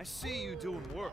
I see you doing work.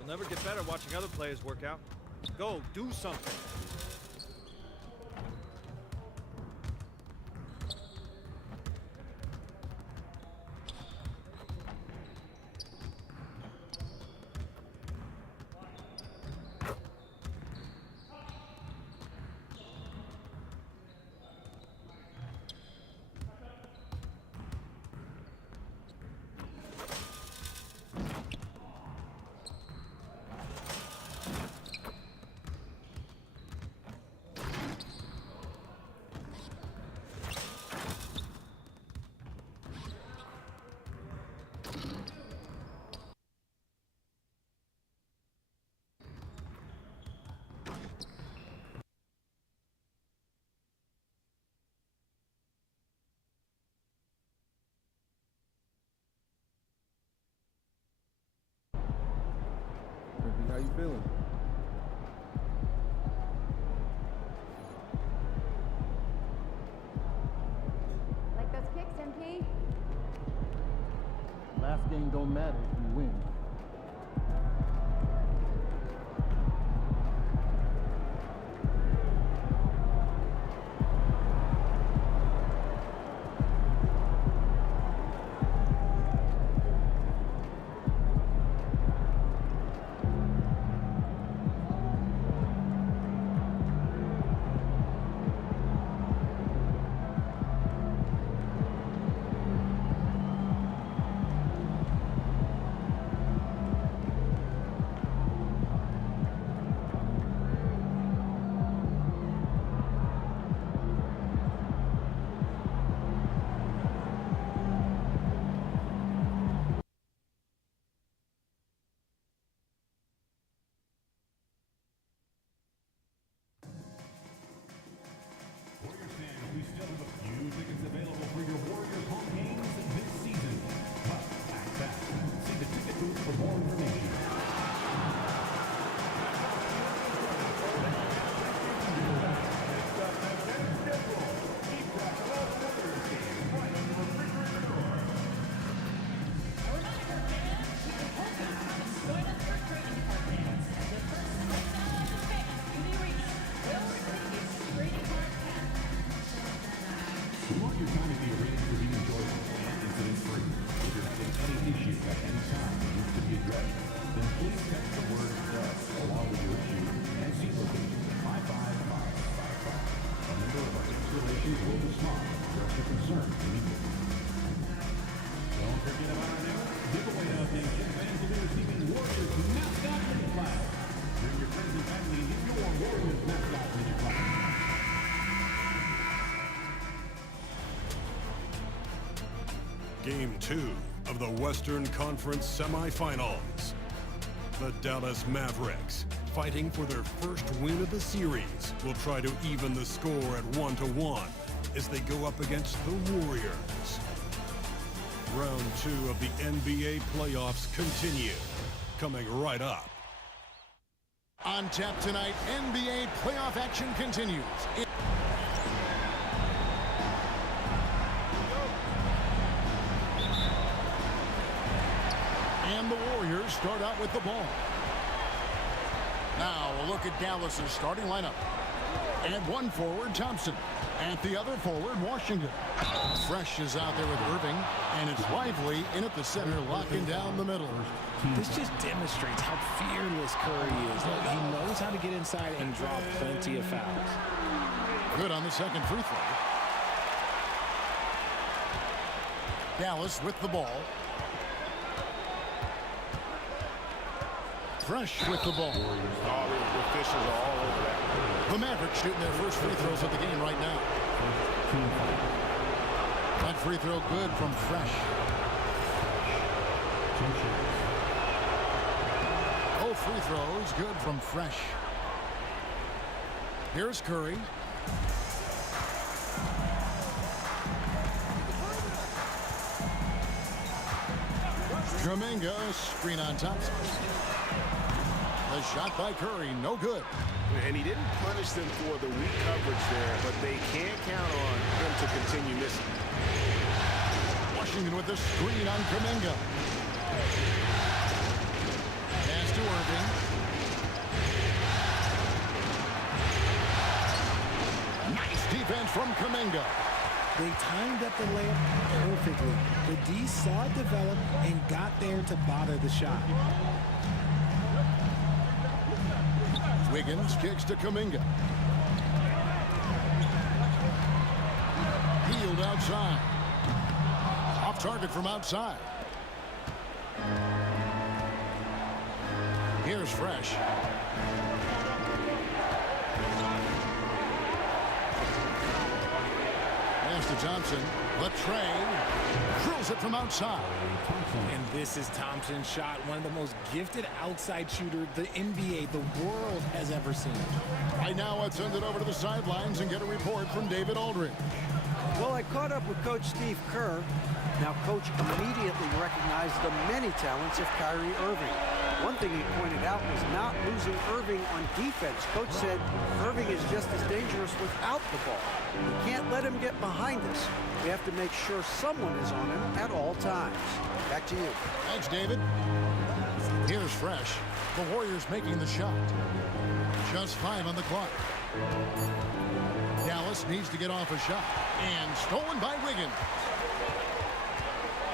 You'll never get better watching other players work out. Go, do something. How you feeling? Like those kicks, MP? Last game don't matter if you win. your time at the arena to be enjoyable and incident-free. If you're having any issues at any time that needs to be addressed, then please text the word "DUST" along with your issue and seat location to 55555. A member of our guest relations will respond and address your concern immediately. Don't forget about our next giveaway update. Fans will be receiving Warriors mascot mini flags. Bring your friends and family and get your Warriors mascot mini flags. Game 2 of the Western Conference semifinals. The Dallas Mavericks, fighting for their first win of the series, will try to even the score at 1-1 as they go up against the Warriors. Round 2 of the NBA playoffs continue, coming right up. On tap tonight, NBA playoff action continues. And the Warriors start out with the ball. Now a look at Dallas's starting lineup. And one forward, Thompson. At the other forward, Washington. Fresh is out there with Irving. And it's Lively in at the center, locking down the middle. This just demonstrates how fearless Curry is. Look, he knows how to get inside and draw plenty of fouls. Good on the second free throw. Dallas with the ball. Fresh with the ball. The officials are all over that. The Mavericks shooting their first free throws of the game right now. That free throw good from Fresh. Both free throws good from Fresh. Here's Curry. Kuminga, screen on Thompson. The shot by Curry, no good. And he didn't punish them for the weak coverage there, but they can't count on him to continue missing. Washington with the screen on Kuminga. Pass to Irving. Nice defense from Kuminga. They timed up the layup perfectly. The D saw it develop and got there to bother the shot. Wiggins kicks to Kuminga. Healed outside. Off target from outside. Here's Fresh. Pass to Thompson. Latrey drills it from outside. And this is Thompson's shot, one of the most gifted outside shooters the NBA, the world, has ever seen. Right now, let's send it over to the sidelines and get a report from David Aldridge. Well, I caught up with Coach Steve Kerr. Now, Coach immediately recognized the many talents of Kyrie Irving. One thing he pointed out was not losing Irving on defense. Coach said Irving is just as dangerous without the ball. We can't let him get behind us. We have to make sure someone is on him at all times. Back to you. Thanks, David. Here's Fresh. The Warriors making the shot. Just 5 on the clock. Dallas needs to get off a shot. And stolen by Wiggins.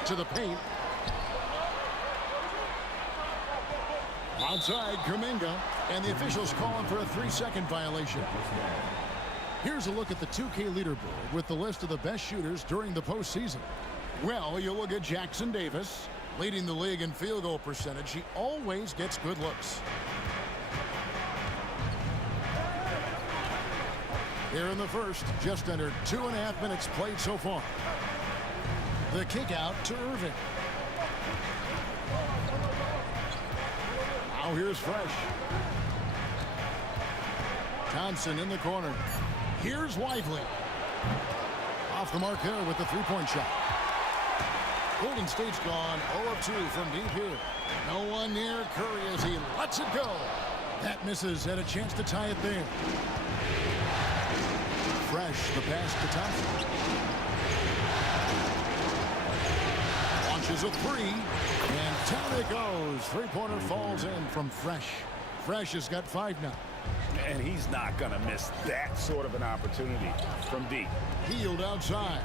To the paint. Outside, Kuminga. And the officials calling for a 3-second violation. Here's a look at the 2K leaderboard with the list of the best shooters during the postseason. Well, you look at Jackson Davis, leading the league in field goal percentage. He always gets good looks. Here in the first, just under 2.5 minutes played so far. The kick out to Irving. Now here's Fresh. Thompson in the corner. Here's Lively. Off the mark there with the three-point shot. Golden State's gone 0 of 2 from deep here. No one near Curry as he lets it go. That misses. Had a chance to tie it there. Fresh, the pass to Thompson. Launches a three. And down it goes. Three-pointer falls in from Fresh. Fresh has got 5 now. And he's not going to miss that sort of an opportunity from deep. Healed outside.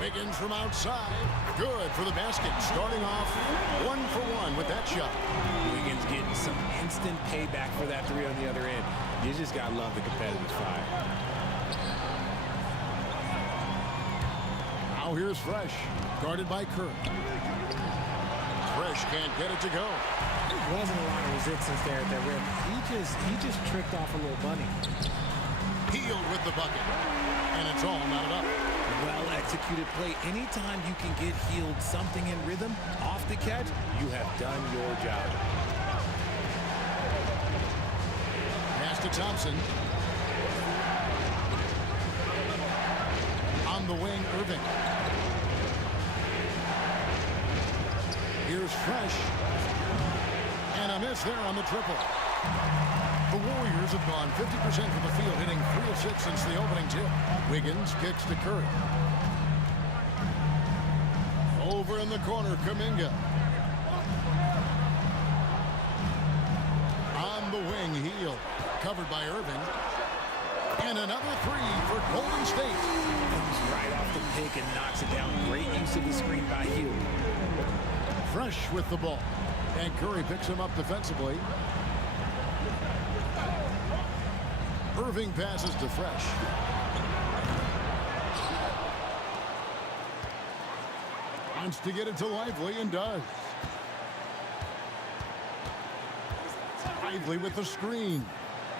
Wiggins from outside. Good for the basket. Starting off 1 for 1 with that shot. Wiggins getting some instant payback for that three on the other end. You just got to love the competitive fire. Now here's Fresh, guarded by Kerr. Fresh can't get it to go. There wasn't a lot of resistance there at that rim. He just tricked off a little bunny. Healed with the bucket. And it's all knotted up. Well-executed play. Anytime you can get Healed something in rhythm off the catch, you have done your job. Pass to Thompson. On the wing, Irving. Here's Fresh. And a miss there on the triple. The Warriors have gone 50% from the field, hitting 3 of 6 since the opening tip. Wiggins kicks to Curry. Over in the corner, Kuminga. On the wing, Hield. Covered by Irving. And another 3 for Golden State. Comes right off the pick and knocks it down. Great use of the screen by Hield. Fresh with the ball. And Curry picks him up defensively. Irving passes to Fresh. Wants to get it to Lively and does. Lively with the screen.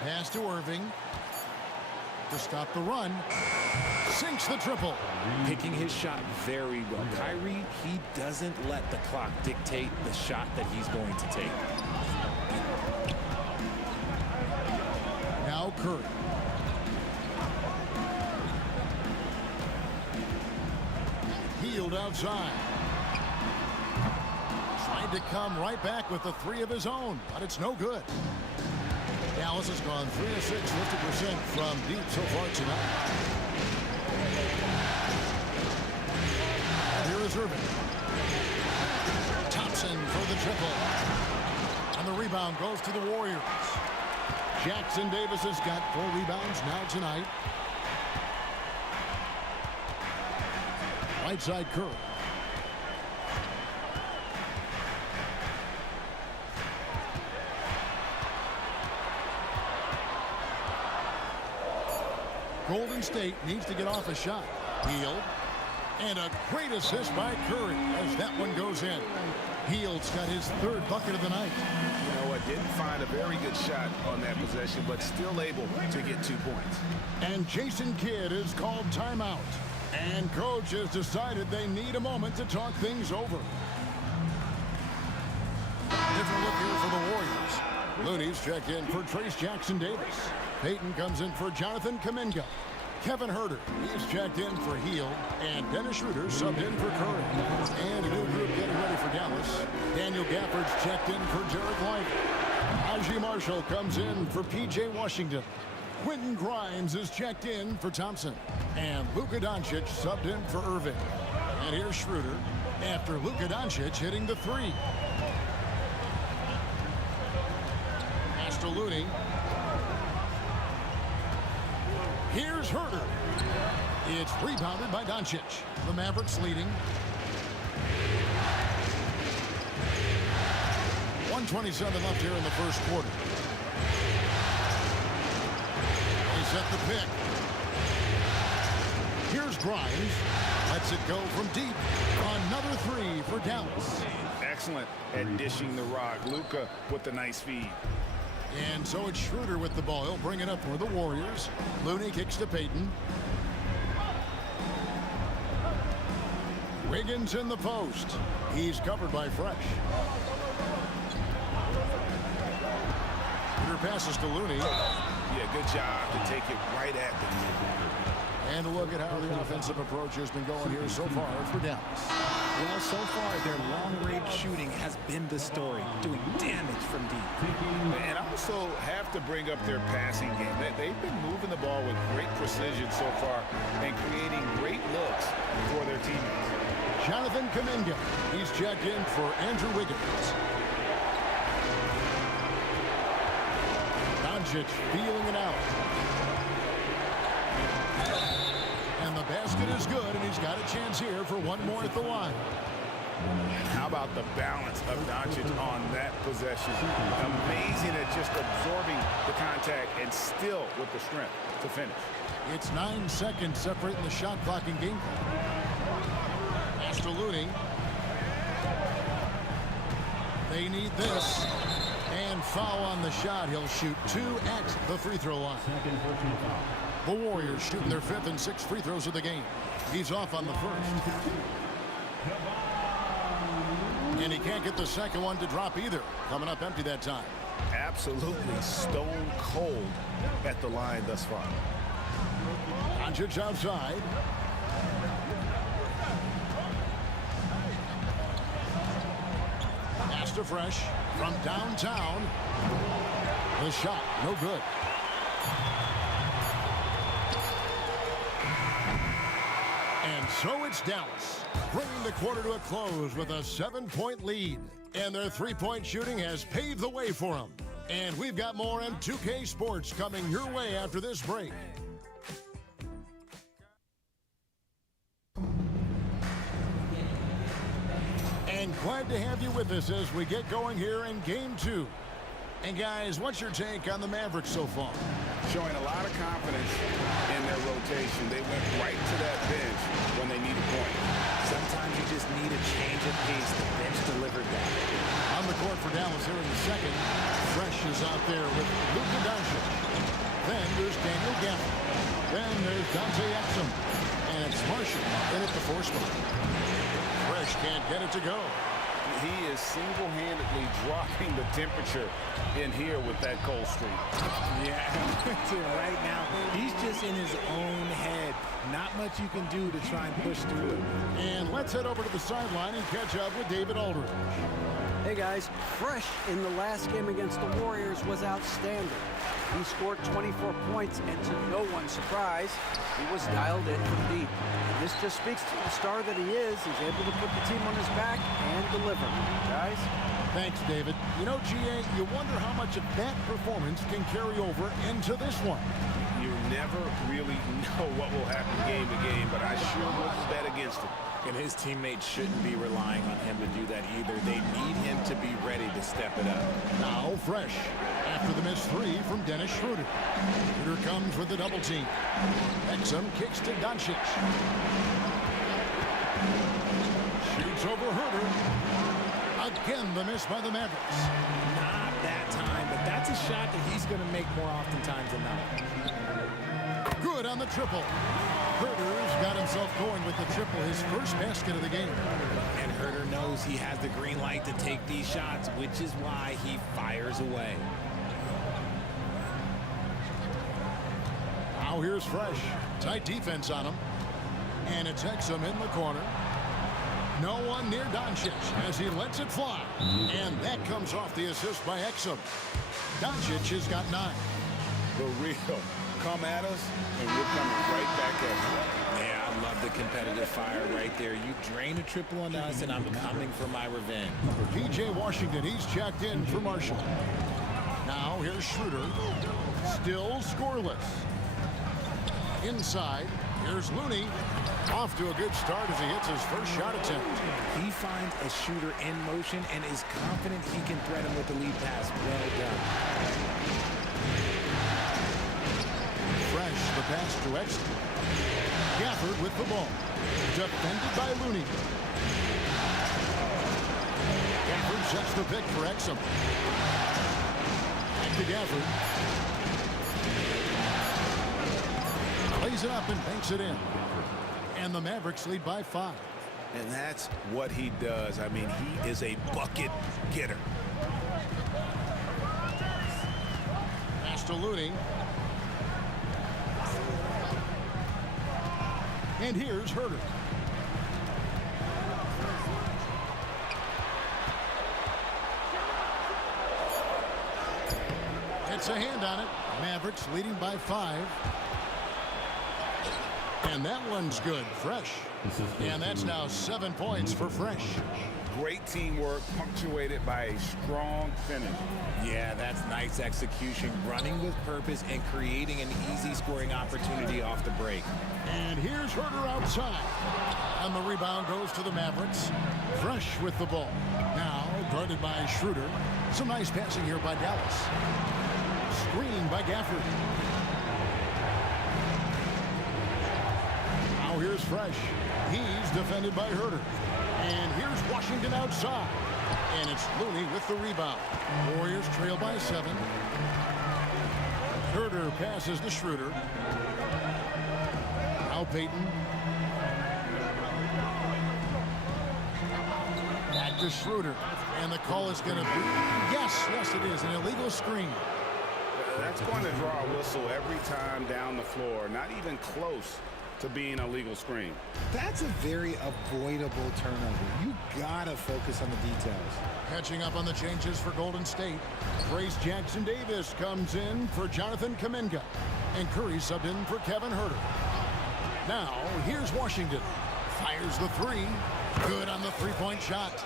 Pass to Irving. To stop the run. Sinks the triple. Picking his shot very well. Kyrie, he doesn't let the clock dictate the shot that he's going to take. Now Curry. Hield outside. Tried to come right back with the 3 of his own, but it's no good. Dallas has gone 3 of 6, 50% from deep so far tonight. And here is Irving. Thompson for the triple. And the rebound goes to the Warriors. Jackson Davis has got 4 rebounds now tonight. Right side Curry. Golden State needs to get off a shot. Hield. And a great assist by Curry as that one goes in. Hield's got his 3rd bucket of the night. You know what? Didn't find a very good shot on that possession, but still able to get 2 points. And Jason Kidd is called timeout. And coach has decided they need a moment to talk things over. Different look here for the Warriors. Looney's check in for Trace Jackson Davis. Payton comes in for Jonathan Kuminga. Kevin Huerter, he's checked in for Hield. And Dennis Schroeder subbed in for Curry. And a new group getting ready for Dallas. Daniel Gafford's checked in for Derek Lively. Najee Marshall comes in for P.J. Washington. Quentin Grimes is checked in for Thompson. And Luka Doncic subbed in for Irving. And here's Schroeder after Luka Doncic hitting the 3. Pass to Looney. Here's Huerter. It's rebounded by Doncic. The Mavericks leading. 1:27 left here in the first quarter. They set the pick. Here's Grimes. Lets it go from deep. Another 3 for Dallas. Excellent at dishing the rock. Luka with the nice feed. And so it's Schroeder with the ball. He'll bring it up for the Warriors. Looney kicks to Payton. Wiggins in the post. He's covered by Fresh. Schroeder passes to Looney. Yeah, good job to take it right at them. And a look at how the offensive approach has been going here so far for Dallas. Well, so far, their long-range shooting has been the story, doing damage from deep. And I also have to bring up their passing game. They've been moving the ball with great precision so far and creating great looks for their teammates. Jonathan Kuminga. He's checked in for Andrew Wiggins. Doncic feeling it out. And the basket is good, and he's got a chance here for one more at the line. How about the balance of Doncic on that possession? Amazing at just absorbing the contact and still with the strength to finish. It's 9 seconds separating the shot clock and game clock. Master Looney. They need this. And foul on the shot. He'll shoot 2 at the free throw line. The Warriors shooting their 5th and 6th free throws of the game. He's off on the first. And he can't get the second one to drop either. Coming up empty that time. Absolutely stone cold at the line thus far. Doncic outside. Pass to Fresh from downtown. The shot, no good. And so it's Dallas, bringing the quarter to a close with a 7-point lead. And their three-point shooting has paved the way for them. And we've got more M2K Sports coming your way after this break. And glad to have you with us as we get going here in Game 2. And guys, what's your take on the Mavericks so far? Showing a lot of confidence in their rotation. They went right to that bench when they needed points. Sometimes you just need a change of pace. The bench delivered that. On the court for Dallas here in the second. Fresh is out there with Luka Doncic. Then there's Daniel Gafford. Then there's Dante Exum. And it's Marshall in at the 4 spot. Fresh can't get it to go. He is single-handedly dropping the temperature in here with that cold streak. Yeah, right now, he's just in his own head. Not much you can do to try and push through it. And let's head over to the sideline and catch up with David Aldridge. Hey guys, Fresh in the last game against the Warriors was outstanding. He scored 24 points, and to no one's surprise, he was dialed in from deep. And this just speaks to the star that he is. He's able to put the team on his back and deliver. Guys? Thanks, David. You know, GA, you wonder how much of that performance can carry over into this one. You never really know what will happen game to game, but I sure wouldn't bet against him. And his teammates shouldn't be relying on him to do that either. They need him to be ready to step it up. Now Fresh after the missed 3 from Dennis Schroeder. Schroeder comes with the double team. Exum kicks to Doncic. Shoots over Herder. Again, the miss by the Mavericks. Not that time, but that's a shot that he's going to make more oftentimes than not. Good on the triple. Herder's got himself going with the triple, his first basket of the game. And Herder knows he has the green light to take these shots, which is why he fires away. Now here's Fresh. Tight defense on him. And it's Exum in the corner. No one near Doncic as he lets it fly. And that comes off the assist by Exum. Doncic has got 9. The real come at us, and we're coming right back at you. Yeah, I love the competitive fire right there. You drain a triple on us, and I'm coming for my revenge. P.J. Washington, he's checked in for Marshall. Now here's Schroeder. Still scoreless. Inside, here's Looney. Off to a good start as he hits his first shot attempt. He finds a shooter in motion and is confident he can thread him with the lead pass. Well done. Fresh, the pass to Exum. Gafford with the ball. Defended by Looney. Gafford sets the pick for Exum. Back to Gafford. Plays it up and banks it in. And the Mavericks lead by 5. And that's what he does. I mean, he is a bucket getter. Pass to Looney. And here's Herder. It's a hand on it. Mavericks leading by 5. And that one's good. Fresh. And that's now 7 points for Fresh. Great teamwork punctuated by a strong finish. Yeah, that's nice execution, running with purpose and creating an easy scoring opportunity off the break. And here's Herter outside. And the rebound goes to the Mavericks. Fresh with the ball. Now guarded by Schroeder. Some nice passing here by Dallas. Screen by Gafford. Now here's Fresh. He's defended by Herter. And here's Washington outside. And it's Looney with the rebound. Warriors trail by 7. Herter passes to Schroeder. Now Payton. Back to Schroeder. And the call is going to be, yes, it is, an illegal screen. That's going to draw a whistle every time down the floor. Not even close to being a legal screen. That's a very avoidable turnover. You gotta focus on the details. Catching up on the changes for Golden State. Grace Jackson Davis comes in for Jonathan Kuminga. And Curry subbed in for Kevin Herter. Now, here's Washington. Fires the 3. Good on the three-point shot.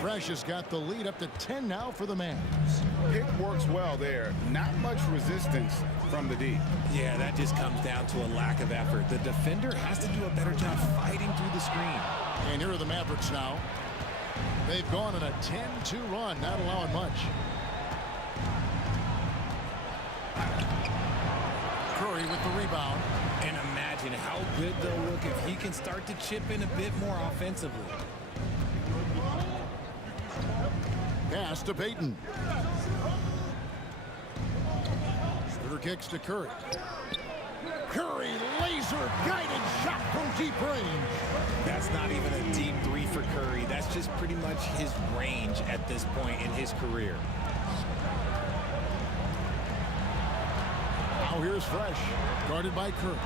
Fresh has got the lead up to 10 now for the Mavs. Pick works well there. Not much resistance from the D. Yeah, that just comes down to a lack of effort. The defender has to do a better job fighting through the screen. And here are the Mavericks now. They've gone on a 10-2 run, not allowing much. Curry with the rebound. And imagine how good they'll look if he can start to chip in a bit more offensively. Pass to Payton. Schroeder kicks to Curry. Curry, laser-guided shot from deep range. That's not even a deep 3 for Curry. That's just pretty much his range at this point in his career. Now here's Fresh, guarded by Curry.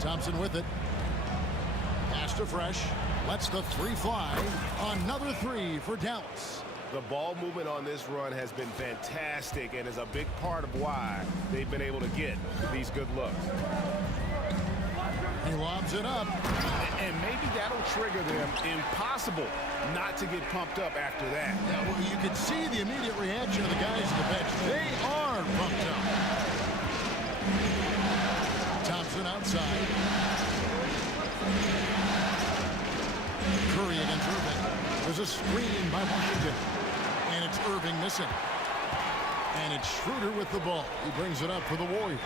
Thompson with it. Pass to Fresh. Lets the 3 fly. Another 3 for Dallas. The ball movement on this run has been fantastic and is a big part of why they've been able to get these good looks. He lobs it up. And maybe that'll trigger them. Impossible not to get pumped up after that. Yeah, well, you can see the immediate reaction of the guys on the bench. They are pumped up. Thompson outside. Curry against Irving. There's a screen by Washington. And it's Irving missing. And it's Schroeder with the ball. He brings it up for the Warriors.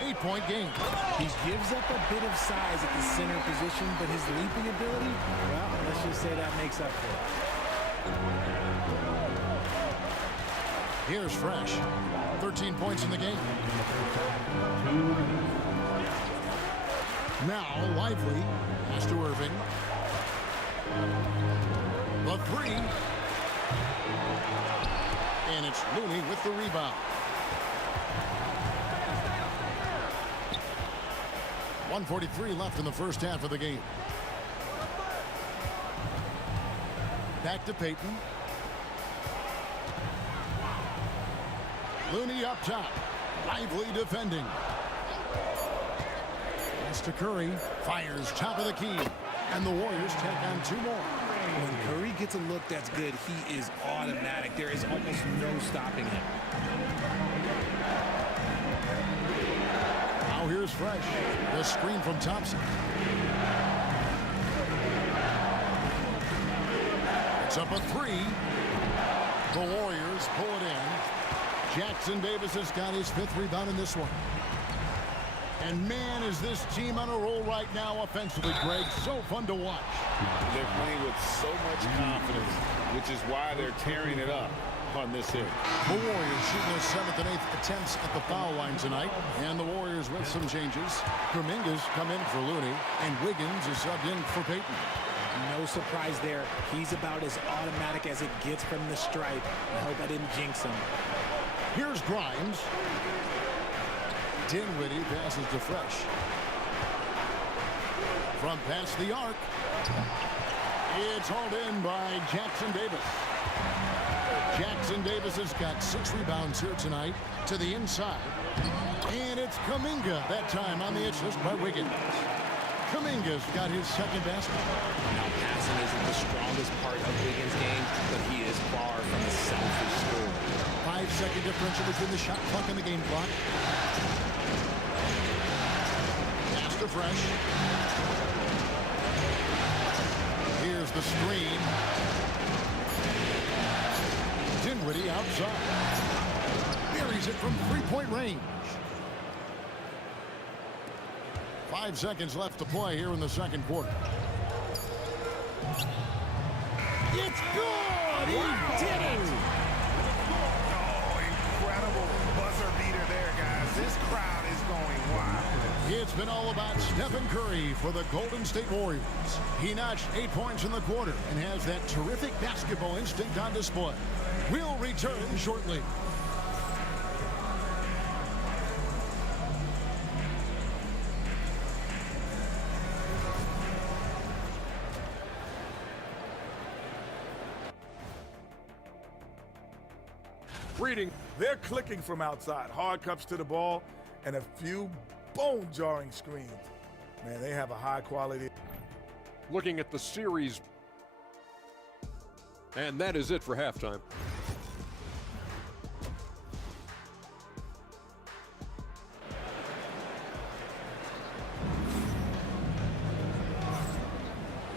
8-point game. He gives up a bit of size at the center position, but his leaping ability, well, let's just say that makes up for it. Here's Fresh. 13 points in the game. Now Lively. Pass to Irving. The 3. And it's Looney with the rebound. 1:43 left in the first half of the game. Back to Payton. Looney up top. Lively defending. Pass to Curry. Fires top of the key. And the Warriors take on 2 more. When Curry gets a look that's good, he is automatic. There is almost no stopping him. Now here's Fresh. The screen from Thompson. It's up a 3. The Warriors pull it in. Jackson Davis has got his 5th rebound in this one. And man, is this team on a roll right now offensively, Greg. So fun to watch. They're playing with so much confidence, which is why they're tearing it up on this here. The Warriors shooting their 7th and 8th attempts at the foul line tonight. And the Warriors with some changes. Kuminga's come in for Looney. And Wiggins is subbed in for Payton. No surprise there. He's about as automatic as it gets from the stripe. I hope I didn't jinx him. Here's Grimes. Dinwiddie passes to Fresh. From past the arc. It's hauled in by Jackson Davis. Jackson Davis has got 6 rebounds here tonight to the inside. And it's Kuminga that time on the assist by Wiggins. Kuminga's got his 2nd basket. Now passing isn't the strongest part of Wiggins' game. differential between the shot clock and the game clock. Pass to Fresh. Here's the screen. Dinwiddie outside. Buries it from three-point range. 5 seconds left to play here in the second quarter. It's good! He did it! Oh, incredible buzzer beater there, guys. This crowd is going wild. It's been all about Stephen Curry for the Golden State Warriors. He notched 8 points in the quarter and has that terrific basketball instinct on display. We'll return shortly. Reading, they're clicking from outside. Hard cups to the ball and a few bone-jarring screens. Man, they have a high quality. Looking at the series. And that is it for halftime.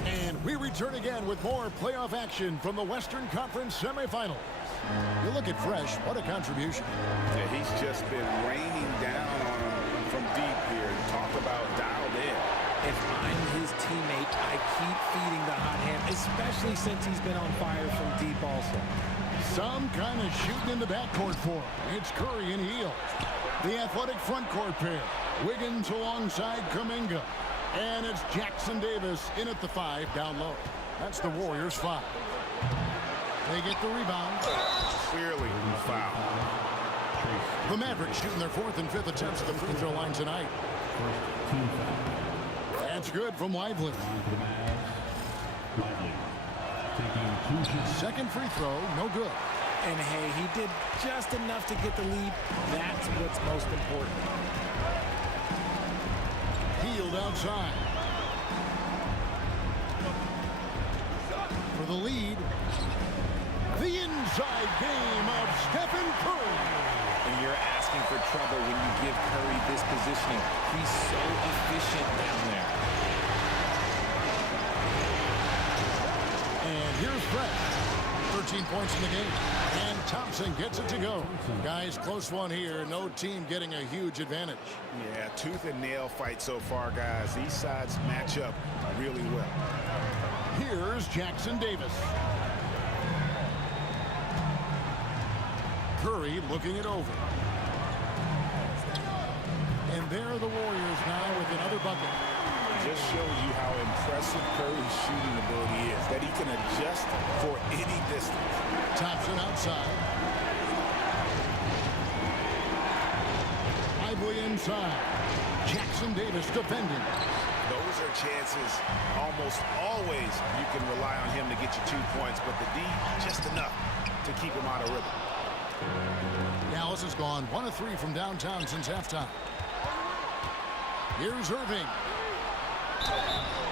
And we return again with more playoff action from the Western Conference semifinals. You look at Fresh, what a contribution. Yeah, he's just been raining down on him from deep here. Talk about dialed in. If I'm his teammate, I keep feeding the hot hand, especially since he's been on fire from deep also. Some kind of shooting in the backcourt for him. It's Curry and Hield. The athletic front court pair. Wiggins alongside Kuminga. And it's Jackson Davis in at the 5 down low. That's the Warriors' 5. They get the rebound. Clearly foul. The Mavericks shooting their 4th and 5th attempts at the free throw line tonight. That's good from Lively. Second free throw, no good. And hey, he did just enough to get the lead. That's what's most important. Hield outside. For the lead. The inside game of Stephen Curry. And you're asking for trouble when you give Curry this positioning. He's so efficient down there. And here's Fresh. 13 points in the game. And Thompson gets it to go. Guys, close one here. No team getting a huge advantage. Yeah, tooth and nail fight so far, guys. These sides match up really well. Here's Jackson Davis. Curry looking it over. And there are the Warriors now with another bucket. Just shows you how impressive Curry's shooting ability is, that he can adjust for any distance. Thompson outside. Lively inside. Jackson Davis defending. Those are chances almost always you can rely on him to get you 2 points, but the D just enough to keep him out of rhythm. Dallas has gone 1 of 3 from downtown since halftime. Here's Irving.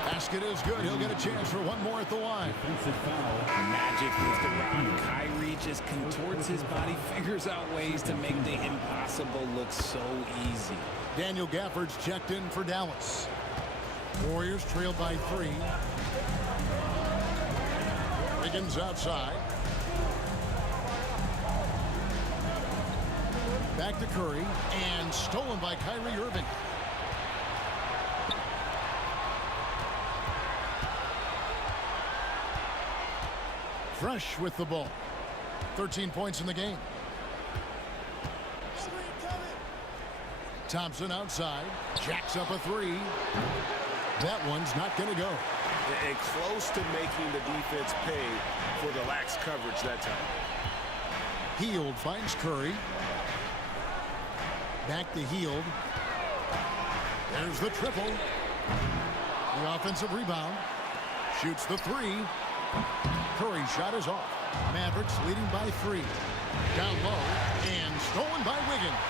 Basket is good. He'll get a chance for one more at the line. Magic moved around. Kyrie just contorts his body, figures out ways to make the impossible look so easy. Daniel Gafford's checked in for Dallas. Warriors trailed by 3. Wiggins outside. Back to Curry, and stolen by Kyrie Irving. Fresh with the ball. 13 points in the game. Thompson outside. Jacks up a 3. That one's not going to go. And close to making the defense pay for the lax coverage that time. Hield finds Curry. Back to Hield. There's the triple. The offensive rebound. Shoots the 3. Curry's shot is off. Mavericks leading by 3. Down low and stolen by Wiggins.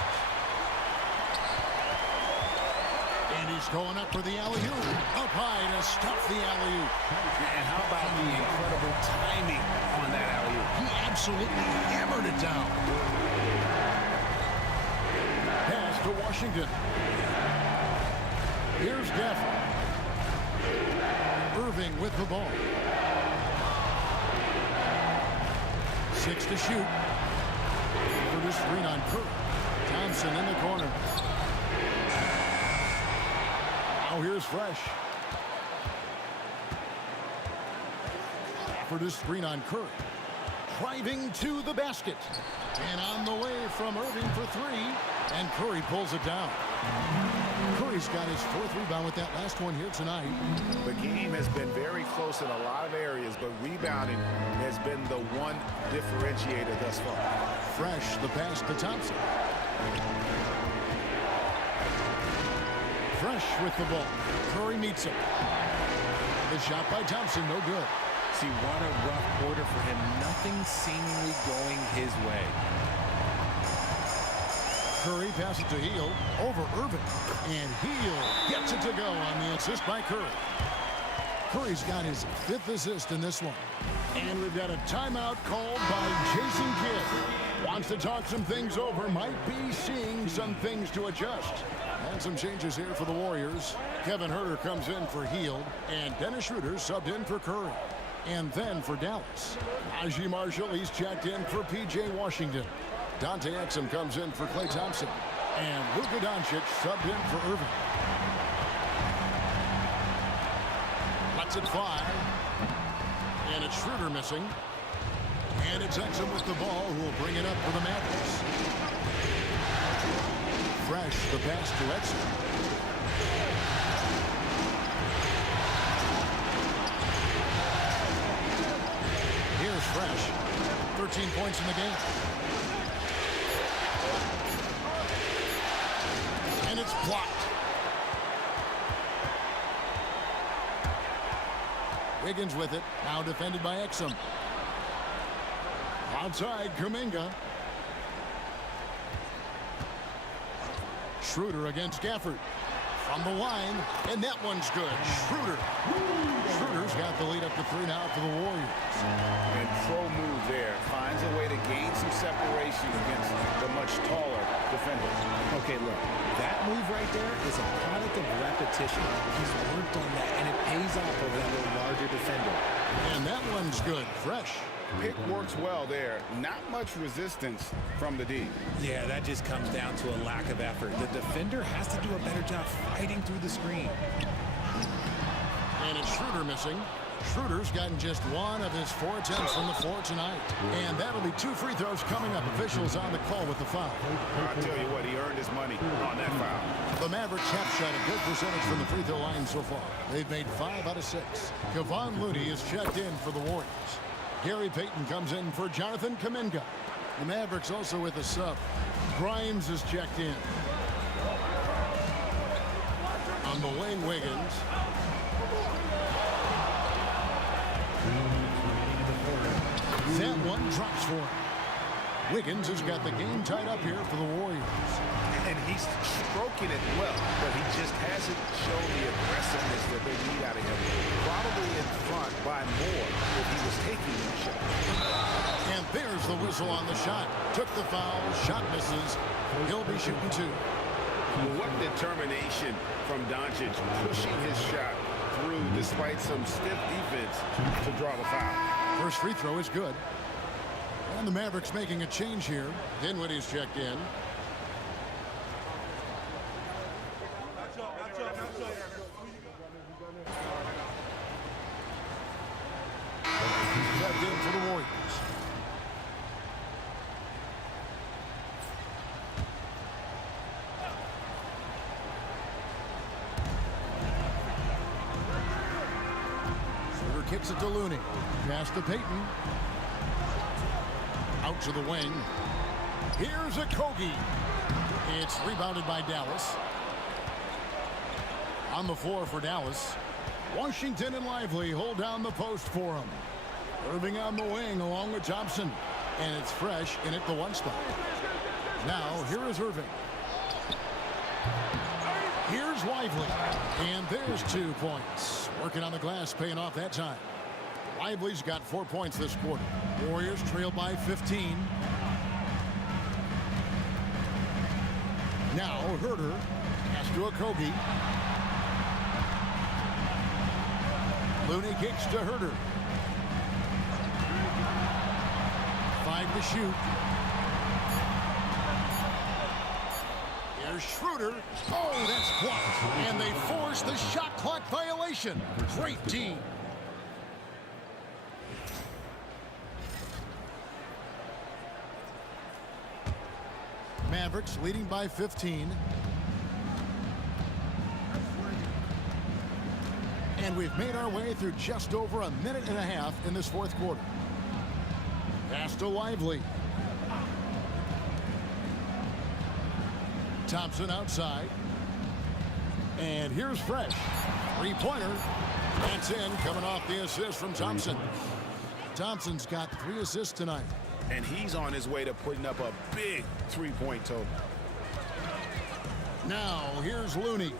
And he's going up for the alley-oop. Up high to stop the alley-oop. And how about the incredible timing on that alley-oop? He absolutely hammered it down. to Washington. Here's Gafford. Irving with the ball. 6 to shoot. For this screen on Curry. Thompson in the corner. Now here's Fresh. For this screen on Curry. Driving to the basket. And on the way from Irving for 3. And Curry pulls it down. Curry's got his 4th rebound with that last one here tonight. The game has been very close in a lot of areas, but rebounding has been the one differentiator thus far. Fresh, the pass to Thompson. Fresh with the ball. Curry meets him. The shot by Thompson, no good. See, what a rough quarter for him. Nothing seemingly going his way. Curry passes to Hield over Irving. And Hield gets it to go on the assist by Curry. Curry's got his 5th assist in this one. And we've got a timeout called by Jason Kidd. Wants to talk some things over. Might be seeing some things to adjust. And some changes here for the Warriors. Kevin Huerter comes in for Hield. And Dennis Schroeder subbed in for Curry. And then for Dallas, Najee Marshall, he's checked in for P.J. Washington. Dante Exum comes in for Klay Thompson. And Luka Doncic subbed in for Irving. Lets it fly. And it's Schroeder missing. And it's Exum with the ball, who will bring it up for the Mavericks. Fresh, the pass to Exum. Here's Fresh. 13 points in the game. And it's blocked. Wiggins with it. Now defended by Exum. Outside, Kuminga. Schroeder against Gafford. From the line, and that one's good. Schroeder. Schroeder's got the lead up to 3 now for the Warriors. And pro move there. Finds a way to gain some separation against the much taller defender. Okay, look, that move right there is a product of repetition. He's worked on that, and it pays off over that little larger defender. And that one's good. Fresh. Pick works well there. Not much resistance from the D. Yeah, that just comes down to a lack of effort. The defender has to do a better job fighting through the screen. And it's Schroeder missing. Schroeder's gotten just 1 of his 4 attempts from the floor tonight. And that'll be 2 free throws coming up. Officials on the call with the foul. I'll tell you what, he earned his money on that foul. The Mavericks have shot a good percentage from the free throw line so far. They've made 5 out of 6. Kevon Looney is checked in for the Warriors. Gary Payton comes in for Jonathan Kuminga. The Mavericks also with a sub. Grimes is checked in. On the wing, Wiggins. That one drops for him. Wiggins has got the game tied up here for the Warriors. And he's stroking it well, but he just hasn't shown the aggressiveness that they need out of him. Probably in front by more if he was taking that shot. And there's the whistle on the shot. Took the foul, shot misses. He'll be shooting 2. What determination from Doncic, pushing his shot through despite some stiff defense to draw the foul. First free throw is good. And the Mavericks making a change here. Dinwiddie's checked in. Checked in for the Warriors. Schroeder kicks it to Looney. Pass to Payton. Out to the wing. Here's a Kogi. It's rebounded by Dallas. On the floor for Dallas. Washington and Lively hold down the post for him. Irving on the wing along with Thompson. And it's Fresh in at the 1 spot. Now, here is Irving. Here's Lively. And there's 2 points. Working on the glass, paying off that time. Lively's got 4 points this quarter. Warriors trail by 15. Now Herder pass to Okogie. Looney kicks to Herder. 5 to shoot. Here's Schroeder. Oh, that's blocked. And they force the shot clock violation. Great team. Mavericks leading by 15. And we've made our way through just over a minute and a half in this fourth quarter. Pass to Lively. Thompson outside. And here's Fresh. Three-pointer. That's in, coming off the assist from Thompson. Thompson's got 3 assists tonight. And he's on his way to putting up a big three-point total. Now, here's Looney.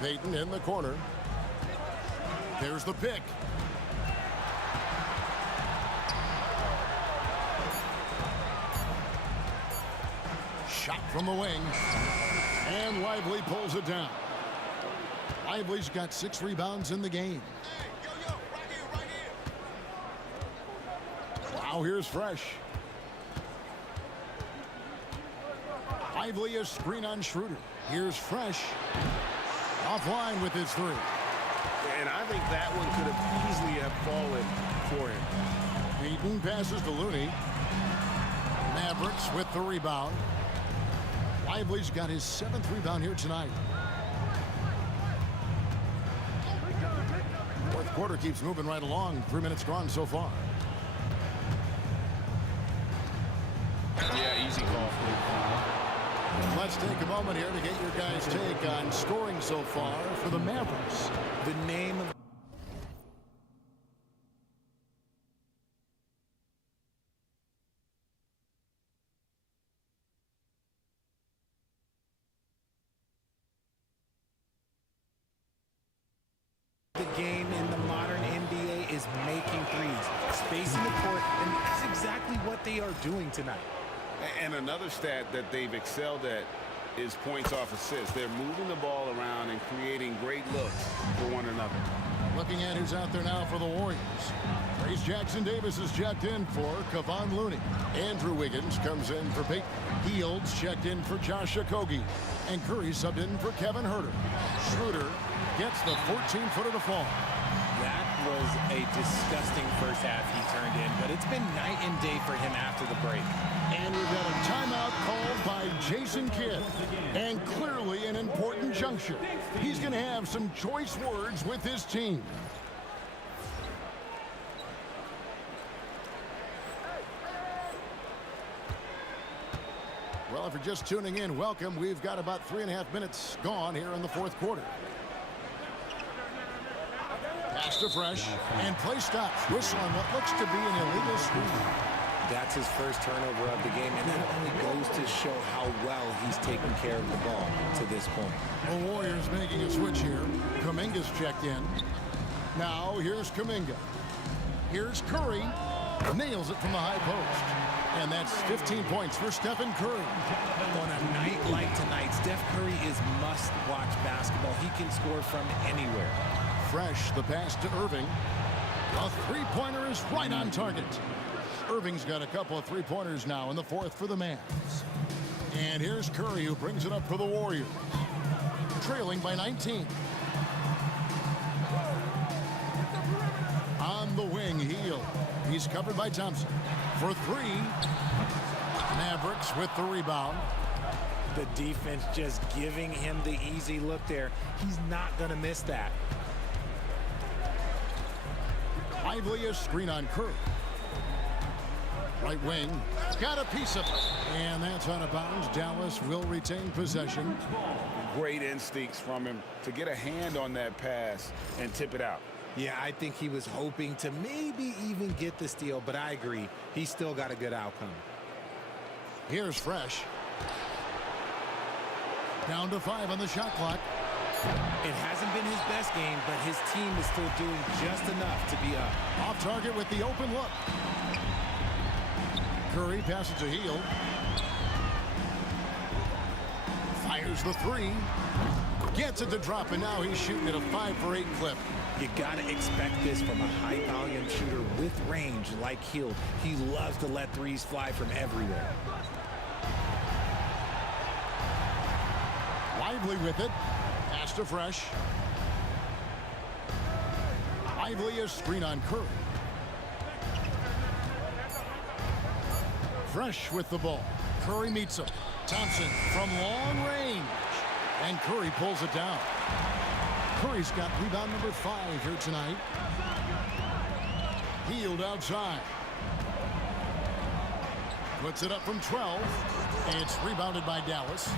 Payton in the corner. There's the pick. Shot from the wing. And Lively pulls it down. Lively's got 6 rebounds in the game. Now here's Fresh. Lively, a screen on Schroeder. Here's Fresh. Offline with his 3. And I think that one could have easily have fallen for him. Payton passes to Looney. Mavericks with the rebound. Lively's got his 7th rebound here tonight. Fourth quarter keeps moving right along. 3 minutes gone so far. Yeah, easy call. Let's take a moment here to get your guys' take on scoring so far for the Mavericks. The name of the game in the modern NBA is making threes, spacing the court, and that's exactly what they are doing tonight. And another stat that they've excelled at is points off assists. They're moving the ball around and creating great looks for one another. Looking at who's out there now for the Warriors. Trace Jackson-Davis is checked in for Kevon Looney. Andrew Wiggins comes in for Payton. Fields checked in for Josh Okogie. And Curry subbed in for Kevin Herter. Schroeder gets the 14-footer to fall. That was a disgusting first half he turned in, but it's been night and day for him after the break. And we've got a timeout called by Jason Kidd. And clearly an important juncture. He's going to have some choice words with his team. Well, if you're just tuning in, welcome. We've got about 3.5 minutes gone here in the fourth quarter. Pass to Fresh, and play stops. Whistle on what looks to be an illegal screen. That's his first turnover of the game, and that only goes to show how well he's taken care of the ball to this point. The Warriors making a switch here. Kuminga's checked in. Now here's Kuminga. Here's Curry. Nails it from the high post. And that's 15 points for Stephen Curry. On a night like tonight, Steph Curry is must-watch basketball. He can score from anywhere. Fresh, the pass to Irving. A three-pointer is right on target. Irving's got a couple of three-pointers now in the fourth for the Mavs. And here's Curry, who brings it up for the Warriors. Trailing by 19. On the wing, Hield. He's covered by Thompson. For 3. Mavericks with the rebound. The defense just giving him the easy look there. He's not going to miss that. Lively, a screen on Curry. Right wing, got a piece of it. And that's out of bounds. Dallas will retain possession. Great instincts from him to get a hand on that pass and tip it out. Yeah, I think he was hoping to maybe even get the steal, but I agree. He's still got a good outcome. Here's Fresh. Down to 5 on the shot clock. It hasn't been his best game, but his team is still doing just enough to be up. Off target with the open look. Curry passes to Hield. Fires the three. Gets it to drop, and now he's shooting at a 5 for 8 clip. You got to expect this from a high-volume shooter with range like Hield. He loves to let threes fly from everywhere. Lively with it. Pass to Fresh. Lively is screen on Curry. Fresh with the ball. Curry meets him. Thompson from long range. And Curry pulls it down. Curry's got rebound number 5 here tonight. Hield outside. Puts it up from 12. And it's rebounded by Dallas.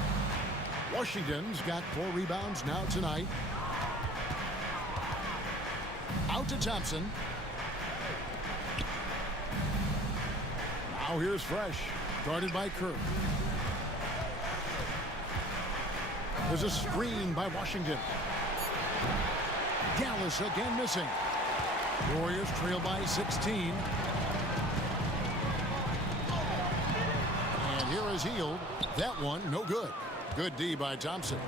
Washington's got 4 rebounds now tonight. Out to Thompson. Now here's Fresh. Guarded by Curry. There's a screen by Washington. Dallas again missing. Warriors trail by 16. And here is Hield. That one, no good. Good D by Thompson.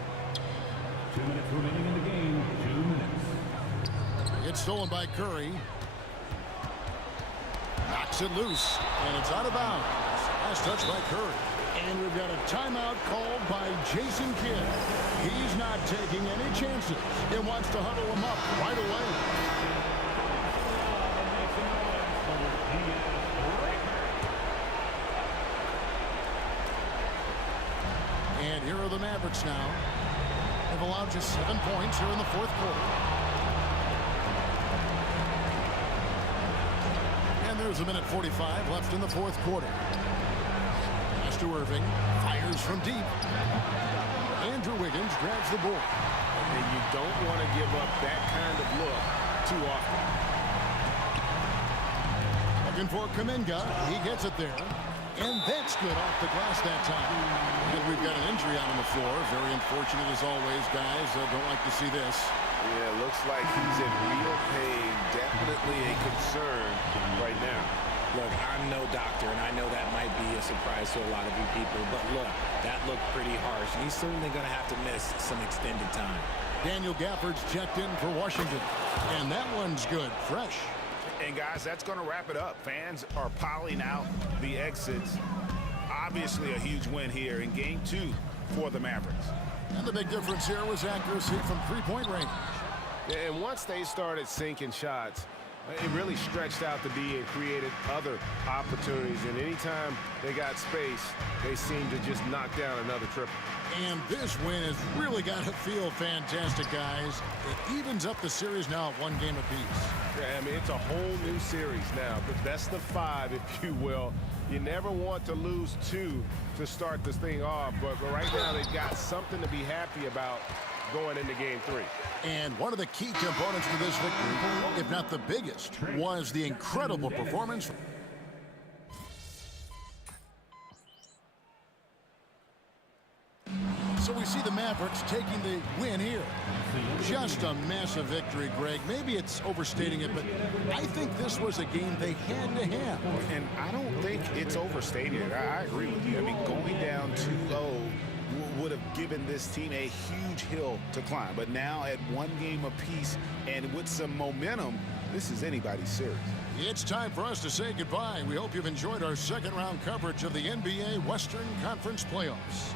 2 minutes remaining in the game. 2 minutes. It's stolen by Curry. Knocks it loose. And it's out of bounds. Last touch by Curry. And we've got a timeout called by Jason Kidd. He's not taking any chances. He wants to huddle him up right away. And here are the Mavericks now. They've allowed just 7 points here in the 4th quarter. And there's a minute 45 left in the 4th quarter. Pass to Irving. Fires from deep. Andrew Wiggins grabs the board. And you don't want to give up that kind of look too often. Looking for Kuminga. He gets it there. And that's good off the glass that time. And we've got an injury out on the floor. Very unfortunate as always, guys. Don't like to see this. Yeah, looks like he's in real pain. Definitely a concern right now. Look, I'm no doctor, and I know that might be a surprise to a lot of you people, but look, that looked pretty harsh. He's certainly going to have to miss some extended time. Daniel Gafford's checked in for Washington, and that one's good. Fresh. And guys, that's going to wrap it up. Fans are piling out the exits. Obviously a huge win here in Game 2 for the Mavericks. And the big difference here was accuracy from three-point range. And once they started sinking shots, it really stretched out the D and created other opportunities. And anytime they got space, they seemed to just knock down another triple. And this win has really got to feel fantastic, guys. It evens up the series now at 1 game apiece. Yeah, I mean, it's a whole new series now. The best of 5, if you will. You never want to lose 2 to start this thing off. But right now, they've got something to be happy about going into Game 3. And one of the key components to this victory, if not the biggest, was the incredible performance. So we see the Mavericks taking the win here. Just a massive victory, Greg. Maybe it's overstating it, but I think this was a game they had to have. And I don't think it's overstating it. I agree with you. I mean, going down 2-0 would have given this team a huge hill to climb. But now at 1 game apiece and with some momentum, this is anybody's series. It's time for us to say goodbye. We hope you've enjoyed our second-round coverage of the NBA Western Conference Playoffs.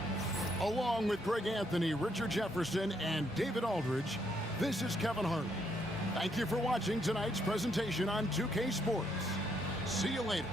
Along with Greg Anthony, Richard Jefferson, and David Aldridge, this is Kevin Harlan. Thank you for watching tonight's presentation on 2K Sports. See you later.